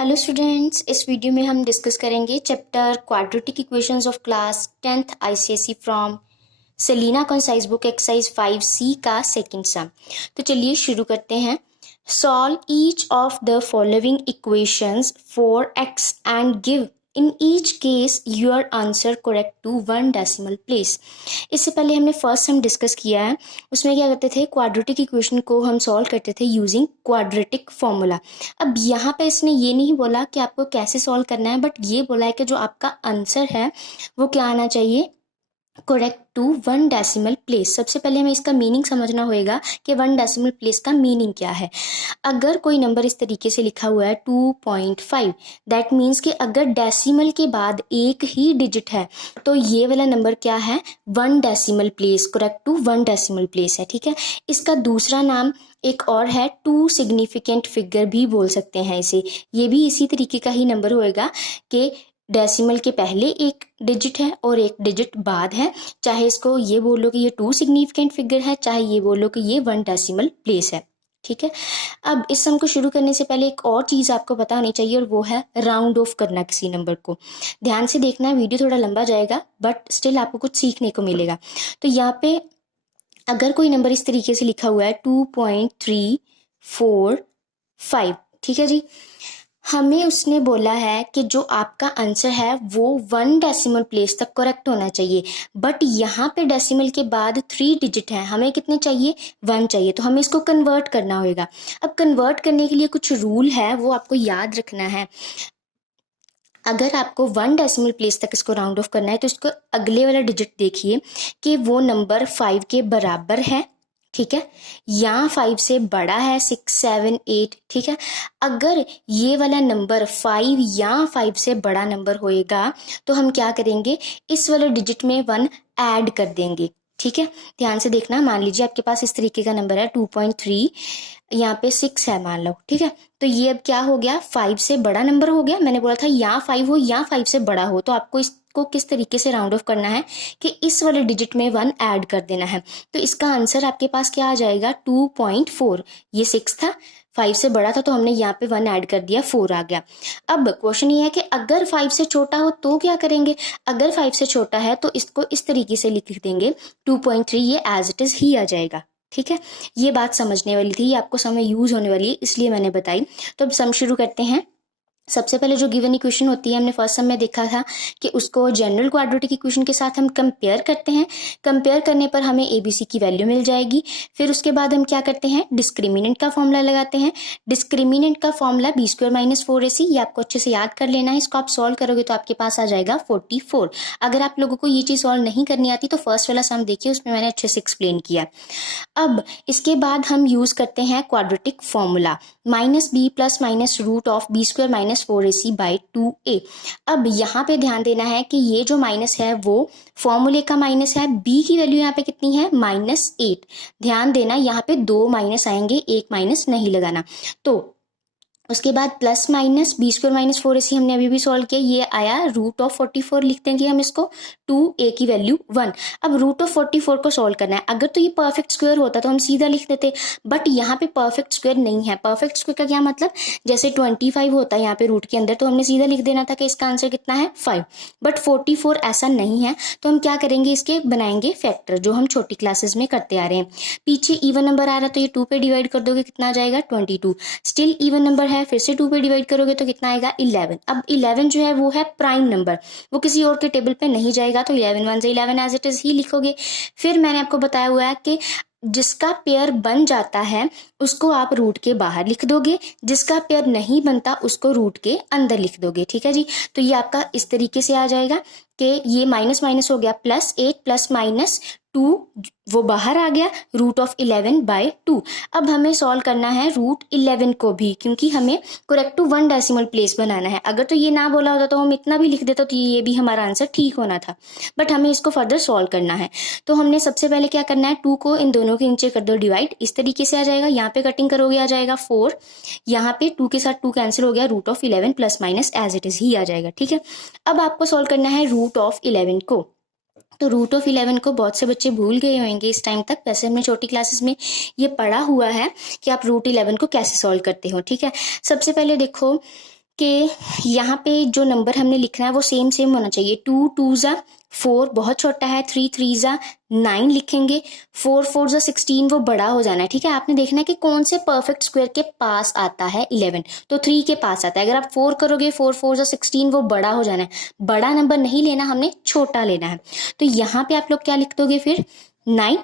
Hello students, इस video में हम डिस्कस करेंगे chapter quadratic equations of class 10th ICSE from Selina concise book exercise 5C का second sum. तो चलिए शुरू करते हैं। Solve each of the following equations for x and give in each case your answer correct to 1 decimal place. इससे पहले हमने first सम discuss किया है, उसमें क्या करते थे, क्वाड्रेटिक इक्वेशन को हम सॉल्व करते थे यूजिंग क्वाड्रेटिक फॉर्मूला। अब यहाँ पे इसने ये नहीं बोला कि आपको कैसे सॉल्व करना है, बट ये बोला है कि जो आपका आंसर है वो क्या आना चाहिए, करेक्ट टू 1 डेसिमल प्लेस। सबसे पहले हमें इसका मीनिंग समझना होगा कि 1 डेसिमल प्लेस का मीनिंग क्या है। अगर कोई नंबर इस तरीके से लिखा हुआ है 2.5, दैट मीन्स कि अगर डेसिमल के बाद एक ही डिजिट है तो ये वाला नंबर क्या है, 1 decimal place, correct to 1 decimal place है। ठीक है, इसका दूसरा नाम एक और है 2 सिग्निफिकेंट फिगर भी बोल सकते हैं इसे। ये भी इसी तरीके का ही नंबर होएगा कि डेसिमल के पहले एक डिजिट है और एक डिजिट बाद है। चाहे इसको ये बोलो कि ये 2 सिग्निफिकेंट फिगर है, चाहे ये बोलो कि ये 1 डेसिमल प्लेस है। ठीक है, अब इस सम को शुरू करने से पहले एक और चीज़ आपको पता होनी चाहिए और वो है राउंड ऑफ करना किसी नंबर को। ध्यान से देखना है, वीडियो थोड़ा लंबा जाएगा बट स्टिल आपको कुछ सीखने को मिलेगा। तो यहाँ पे अगर कोई नंबर इस तरीके से लिखा हुआ है 2.345, ठीक है जी, हमें उसने बोला है कि जो आपका आंसर है वो 1 डेसिमल प्लेस तक करेक्ट होना चाहिए, बट यहाँ पे डेसिमल के बाद 3 डिजिट है, हमें कितने चाहिए, 1 चाहिए। तो हमें इसको कन्वर्ट करना होगा। अब कन्वर्ट करने के लिए कुछ रूल है, वो आपको याद रखना है। अगर आपको 1 डेसिमल प्लेस तक इसको राउंड ऑफ करना है तो इसको अगले वाला डिजिट देखिए कि वो नंबर 5 के बराबर है, ठीक है, या 5 से बड़ा है, 6, 7, 8। ठीक है, अगर ये वाला नंबर 5 या 5 से बड़ा नंबर होएगा तो हम क्या करेंगे, इस वाले डिजिट में 1 ऐड कर देंगे। ठीक है, ध्यान से देखना। मान लीजिए आपके पास इस तरीके का नंबर है 2.3, यहाँ पे 6 है मान लो। ठीक है, तो ये अब क्या हो गया, 5 से बड़ा नंबर हो गया। मैंने बोला था या 5 हो या 5 से बड़ा हो, तो आपको इसको किस तरीके से राउंड ऑफ करना है कि इस वाले डिजिट में 1 ऐड कर देना है। तो इसका आंसर आपके पास क्या आ जाएगा, 2.4। ये 6 था, 5 से बड़ा था तो हमने यहाँ पे 1 ऐड कर दिया, 4 आ गया। अब क्वेश्चन ये है कि अगर 5 से छोटा हो तो क्या करेंगे। अगर 5 से छोटा है तो इसको इस तरीके से लिख देंगे 2.3, ये एज इट इज ही आ जाएगा। ठीक है, ये बात समझने वाली थी, ये आपको समय यूज होने वाली है इसलिए मैंने बताई। तो अब सम शुरू करते हैं। सबसे पहले जो गिवन इक्वेशन होती है, हमने फर्स्ट सम में देखा था कि उसको जनरल क्वाड्रेटिक इक्वेशन के साथ हम कंपेयर करते हैं। कंपेयर करने पर हमें एबीसी की वैल्यू मिल जाएगी। फिर उसके बाद हम क्या करते हैं, डिस्क्रिमिनेंट का फॉर्मूला लगाते हैं। डिस्क्रिमिनेंट का फॉर्मूला b² - 4ac, ये आपको अच्छे से याद कर लेना है। इसको आप सॉल्व करोगे तो आपके पास आ जाएगा 44। अगर आप लोगों को ये चीज़ सॉल्व नहीं करनी आती तो फर्स्ट वाला सम देखिए, उसमें मैंने अच्छे से एक्सप्लेन किया। अब इसके बाद हम यूज करते हैं quadratic formula, -b + root of b² - 4ac by 2a। अब यहाँ पे ध्यान देना है कि ये जो माइनस है वो फॉर्मूले का माइनस है, b की वैल्यू यहाँ पे कितनी है, -8। ध्यान देना, यहाँ पे 2 माइनस आएंगे, एक माइनस नहीं लगाना। तो उसके बाद प्लस माइनस b² - 4ac हमने अभी भी सॉल्व किया, ये आया रूट ऑफ 44, लिख देंगे हम इसको, 2a की वैल्यू 1। अब रूट ऑफ 44 को सॉल्व करना है। अगर तो ये परफेक्ट स्क्वायर होता तो हम सीधा लिख देते, बट यहाँ पे परफेक्ट स्क्वायर नहीं है। परफेक्ट स्क्वायर का क्या मतलब, जैसे 25 होता है यहाँ पे रूट के अंदर तो हमने सीधा लिख देना था कि इसका आंसर कितना है, 5। बट 44 ऐसा नहीं है, तो हम क्या करेंगे, इसके बनाएंगे फैक्टर, जो हम छोटी क्लासेस में करते आ रहे हैं। पीछे इवन नंबर आ रहा तो ये 2 पे डिवाइड कर दोगे, कितना आ जाएगा, 22। स्टिल इवन नंबर है, फिर से 2 पे डिवाइड करोगे तो कितना आएगा, 11। अब 11 जो है वो है प्राइम नंबर, वो किसी और के टेबल पे नहीं जाएगा, तो 11 1 से 11 एज इट इज ही लिखोगे। फिर मैंने आपको बताया हुआ है कि जिसका पेयर बन जाता है उसको आप रूट के बाहर लिख दोगे, जिसका पेयर नहीं बनता उसको रूट के अंदर लिख दोगे। ठीक है जी, तो ये आपका इस तरीके से आ जाएगा कि ये माइनस माइनस हो गया, +8 + -2 वो बाहर आ गया, रूट ऑफ 11/2। अब हमें सॉल्व करना है रूट 11 को भी, क्योंकि हमें करेक्ट टू 1 डेसिमल प्लेस बनाना है। अगर तो ये ना बोला होता तो हम इतना भी लिख देते तो ये भी हमारा आंसर ठीक होना था, बट हमें इसको फर्दर सॉल्व करना है। तो हमने सबसे पहले क्या करना है, 2 को इन दोनों के नीचे कर दो डिवाइड, इस तरीके से आ जाएगा। यहाँ पे कटिंग करोगे आ जाएगा 4, यहाँ पे 2 के साथ 2 कैंसिल हो गया, root of 11 ± as it is ही आ जाएगा। ठीक है, अब आपको सॉल्व करना है रूट ऑफ 11 को। तो रूट ऑफ 11 को बहुत से बच्चे भूल गए होंगे इस टाइम तक। वैसे हमने छोटी क्लासेस में ये पढ़ा हुआ है कि आप रूट 11 को कैसे सॉल्व करते हो। ठीक है, सबसे पहले देखो कि यहाँ पे जो नंबर हमने लिखना है वो सेम सेम होना चाहिए। 2 2 ज़ा 4 बहुत छोटा है, 3 3 ज़ा 9 लिखेंगे, 4 4 ज़ा 16 वो बड़ा हो जाना है। ठीक है, आपने देखना है कि कौन से परफेक्ट स्क्वायर के पास आता है 11, तो 3 के पास आता है। अगर आप 4 करोगे, 4 4 ज़ा 16 वो बड़ा हो जाना है। बड़ा नंबर नहीं लेना, हमने छोटा लेना है। तो यहाँ पे आप लोग क्या लिख दोगे फिर 9,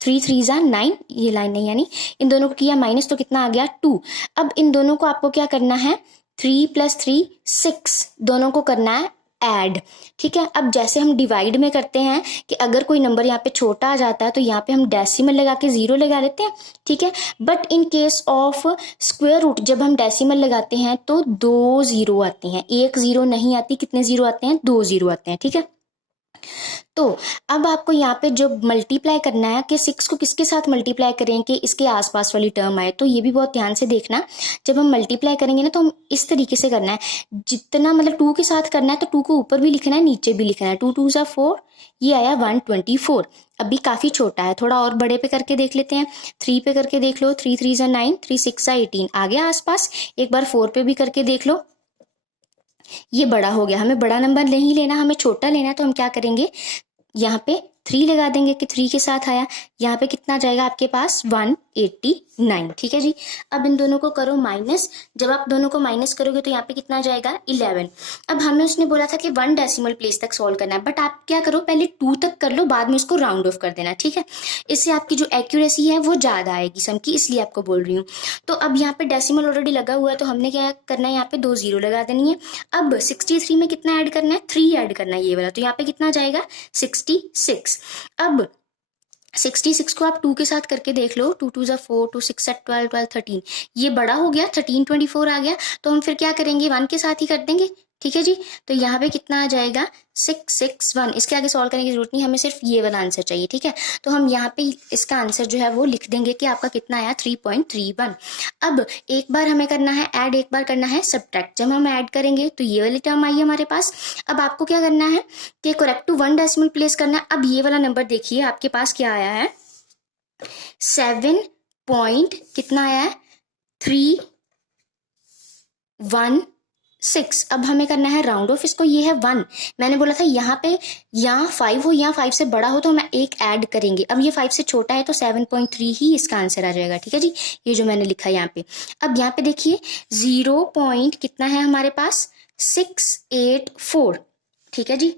3 3 ज़ा 9, ये लाइन नहीं यानी इन दोनों को किया माइनस तो कितना आ गया 2। अब इन दोनों को आपको क्या करना है 3 + 3 6, दोनों को करना है ऐड। ठीक है, अब जैसे हम डिवाइड में करते हैं कि अगर कोई नंबर यहाँ पे छोटा आ जाता है तो यहाँ पे हम डेसिमल लगा के 0 लगा देते हैं। ठीक है, but in case of square root जब हम डेसिमल लगाते हैं तो 2 0 आते हैं, 1 0 नहीं आती। कितने 0 आते हैं? 2 0 आते हैं। ठीक है, तो अब आपको यहाँ पे जो मल्टीप्लाई करना है कि 6 को किसके साथ मल्टीप्लाई करें कि इसके आसपास वाली टर्म आए, तो ये भी बहुत ध्यान से देखना। जब हम मल्टीप्लाई करेंगे ना तो हम इस तरीके से करना है, जितना मतलब 2 के साथ करना है तो 2 को ऊपर भी लिखना है, नीचे भी लिखना है। 2 2 ज़ा 4, ये आया 124। अभी काफ़ी छोटा है, थोड़ा और बड़े पे करके देख लेते हैं। 3 पे करके देख लो, 3 3 ज़ा 9, 3 6 ज़ा 18 आ गया आसपास। एक बार 4 पे भी करके देख लो, ये बड़ा हो गया। हमें बड़ा नंबर नहीं लेना, हमें छोटा लेना है। तो हम क्या करेंगे, यहाँ पे 3 लगा देंगे कि 3 के साथ आया। यहाँ पे कितना जाएगा आपके पास 189। ठीक है जी, अब इन दोनों को करो माइनस। जब आप दोनों को माइनस करोगे तो यहाँ पे कितना जाएगा 11। अब हमें उसने बोला था कि 1 डेसिमल प्लेस तक सॉल्व करना है, बट आप क्या करो पहले 2 तक कर लो, बाद में उसको राउंड ऑफ कर देना। ठीक है, इससे आपकी जो एक्यूरेसी है वो ज़्यादा आएगी सम की, इसलिए आपको बोल रही हूँ। तो अब यहाँ पे डेसिमल ऑलरेडी लगा हुआ है तो हमने क्या करना है, यहाँ पे 2 0 लगा देनी है। अब 63 में कितना ऐड करना है, 3 ऐड करना है ये वाला, तो यहाँ पे कितना जाएगा 66। अब 66 को आप 2 के साथ करके देख लो, 2 2 ज़ा 4, 2 6 ज़ा 12, 12 13, ये बड़ा हो गया, 13 24 आ गया। तो हम फिर क्या करेंगे 1 के साथ ही कर देंगे। ठीक है जी, तो यहाँ पे कितना आ जाएगा 661। इसके आगे सॉल्व करने की जरूरत नहीं, हमें सिर्फ ये वाला आंसर चाहिए। ठीक है, तो हम यहाँ पे इसका आंसर जो है वो लिख देंगे कि आपका कितना आया 3.31। अब एक बार हमें करना है ऐड, एक बार करना है सब्ट्रैक्ट। जब हम ऐड करेंगे तो ये वाली टर्म आई हमारे पास। अब आपको क्या करना है कि करेक्ट टू 1 डेसिमल प्लेस करना है। अब ये वाला नंबर देखिए आपके पास क्या आया है, 7 पॉइंट कितना आया है 316। अब हमें करना है राउंड ऑफ इसको, ये है 1। मैंने बोला था यहाँ पे यहाँ 5 हो, यहाँ 5 से बड़ा हो तो हम एक ऐड करेंगे। अब ये 5 से छोटा है तो 7.3 ही इसका आंसर आ जाएगा। ठीक है जी, ये जो मैंने लिखा यहाँ पे। अब यहाँ पे देखिए 0 पॉइंट कितना है हमारे पास 684। ठीक है जी,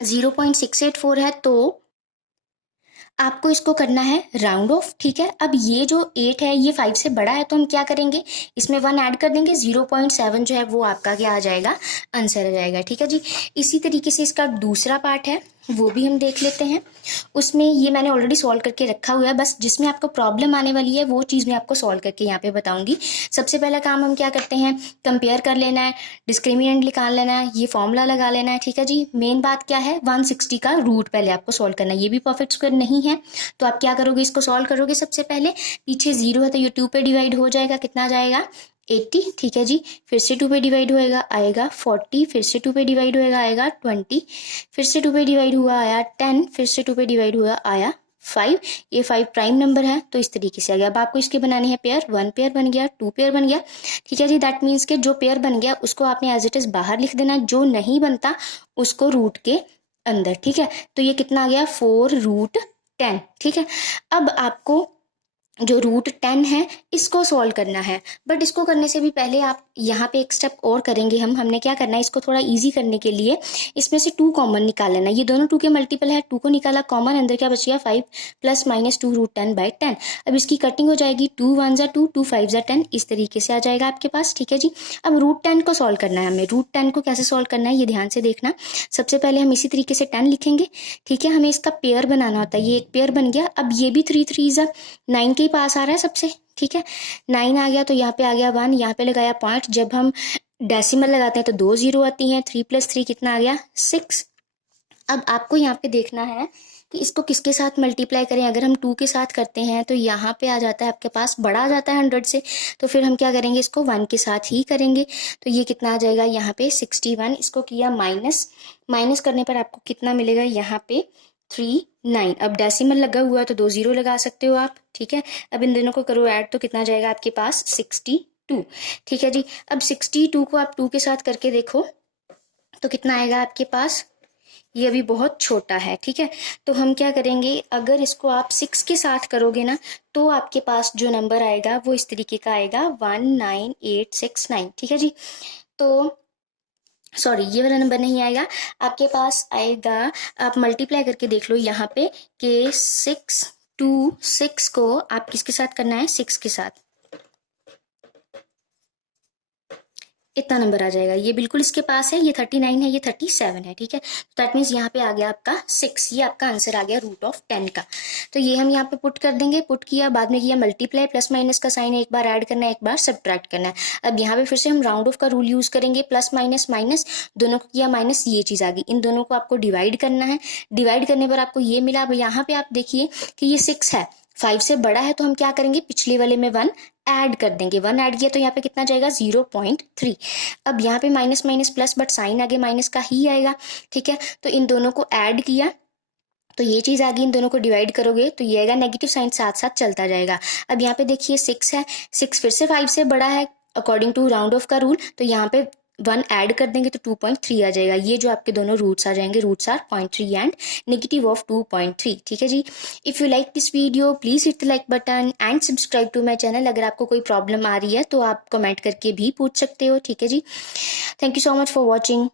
0.684 है तो आपको इसको करना है राउंड ऑफ। ठीक है, अब ये जो 8 है ये 5 से बड़ा है तो हम क्या करेंगे, इसमें 1 ऐड कर देंगे, 0.7 जो है वो आपका क्या आ जाएगा, आंसर आ जाएगा। ठीक है जी, इसी तरीके से इसका दूसरा पार्ट है वो भी हम देख लेते हैं। उसमें ये मैंने ऑलरेडी सॉल्व करके रखा हुआ है, बस जिसमें आपको प्रॉब्लम आने वाली है वो चीज़ मैं आपको सॉल्व करके यहाँ पे बताऊंगी। सबसे पहला काम हम क्या करते हैं, कंपेयर कर लेना है, डिस्क्रिमिनेंट निकाल लेना है, ये फॉर्मूला लगा लेना है। ठीक है जी, मेन बात क्या है 160 का रूट पहले आपको सॉल्व करना है। ये भी परफेक्ट स्क्वायर नहीं है तो आप क्या करोगे, इसको सॉल्व करोगे सबसे पहले, पीछे 0 है तो ये 2 पे डिवाइड हो जाएगा, कितना जाएगा 80। ठीक है जी, फिर से 2 पे डिवाइड होएगा आएगा 40, फिर से 2 पे डिवाइड होएगा आएगा 20, फिर से 2 पे डिवाइड हुआ आया 10, फिर से 2 पे डिवाइड हुआ आया 5। ये 5 प्राइम नंबर है तो इस तरीके से आ गया। अब आपको इसके बनाने हैं पेयर, 1 पेयर बन गया, 2 पेयर बन गया। ठीक है जी, दैट मीन्स के जो पेयर बन गया उसको आपने एज इट इज बाहर लिख देना, जो नहीं बनता उसको रूट के अंदर। ठीक है, तो ये कितना आ गया 4√10। ठीक है, अब आपको जो √10 है इसको सॉल्व करना है, बट इसको करने से भी पहले आप यहाँ पे एक स्टेप और करेंगे। हमने क्या करना है, इसको थोड़ा इजी करने के लिए इसमें से 2 कॉमन निकाल लेना। ये दोनों 2 के मल्टीपल है, 2 को निकाला कॉमन, अंदर क्या बच गया 5 + -2√10/10। अब इसकी कटिंग हो जाएगी, 2 1 ज़ा 2, 2 5 ज़ा 10, इस तरीके से आ जाएगा आपके पास। ठीक है जी, अब √10 को सॉल्व करना है हमें। √10 को कैसे सॉल्व करना है ये ध्यान से देखना। सबसे पहले हम इसी तरीके से 10 लिखेंगे। ठीक है, हमें इसका पेयर बनाना होता है, ये एक पेयर बन गया। अब ये भी 3 3 ज़ा 9 के पास आ रहा है सबसे। ठीक है, 9 आ गया तो यहाँ पे आ गया 1, यहाँ पे लगाया 5। जब हम डेसिमल लगाते हैं तो 2 0 आती हैं, 3 + 3 कितना आ गया 6। अब आपको यहाँ पे देखना है कि इसको किसके साथ मल्टीप्लाई करें। अगर हम 2 के साथ करते हैं तो यहाँ पे आ जाता है आपके पास, बड़ा आ जाता है 100 से, तो फिर हम क्या करेंगे, इसको 1 के साथ ही करेंगे। तो ये कितना आ जाएगा यहाँ पे 61। इसको किया माइनस करने पर आपको कितना मिलेगा यहाँ पे 39। अब डेसिमल लगा हुआ है तो 2 0 लगा सकते हो आप। ठीक है, अब इन दोनों को करो ऐड तो कितना जाएगा आपके पास 62। 2। ठीक है जी। अब 62 को आप 2 के साथ करके देखो तो कितना आएगा आपके पास। ये अभी बहुत छोटा है, ठीक है। तो हम क्या करेंगे, अगर इसको आप 6 के साथ करोगे ना तो आपके पास जो नंबर आएगा वो इस तरीके का आएगा 19869। ठीक है जी। तो सॉरी, ये वाला नंबर नहीं आएगा, आपके पास आएगा, आप मल्टीप्लाई करके देख लो यहाँ पे कि 6 को आप किसके साथ करना है, 6 के साथ, इतना नंबर आ जाएगा। ये बिल्कुल इसके पास है, ये 39 है, ये 37 है। ठीक है। तो दैट मीन्स यहाँ पे आ गया आपका 6, ये आपका आंसर आ गया √10 का। तो ये हम यहाँ पे पुट कर देंगे, पुट किया, बाद में किया मल्टीप्लाई, प्लस माइनस का साइन है, एक बार ऐड करना है, एक बार सब्ट्रैक्ट करना है। अब यहाँ पे फिर से हम राउंड ऑफ का रूल यूज करेंगे, प्लस माइनस माइनस, दोनों को किया माइनस, ये चीज आ गई, इन दोनों को आपको डिवाइड करना है, डिवाइड करने पर आपको ये मिला। अब यहाँ पे आप देखिए कि ये 6 है, 5 से बड़ा है, तो हम क्या करेंगे, पिछले वाले में 1 ऐड कर देंगे, 1 ऐड किया तो यहाँ पे कितना जाएगा 0.3। अब यहाँ पे minus minus plus, but sign आगे माइनस का ही आएगा। ठीक है। तो इन दोनों को ऐड किया तो ये चीज आ गई, इन दोनों को डिवाइड करोगे तो ये आएगा, नेगेटिव साइन साथ साथ चलता जाएगा। अब यहाँ पे देखिए 6 है, 6 फिर से 5 से बड़ा है अकॉर्डिंग टू राउंड ऑफ का रूल, तो यहाँ पे 1 ऐड कर देंगे तो 2.3 आ जाएगा। ये जो आपके दोनों रूट्स आ जाएंगे, roots are 0.3 and negative of 2.3। ठीक है जी। If you like this video please hit the like button and subscribe to my channel. अगर आपको कोई प्रॉब्लम आ रही है तो आप कमेंट करके भी पूछ सकते हो। ठीक है जी। Thank you so much for watching.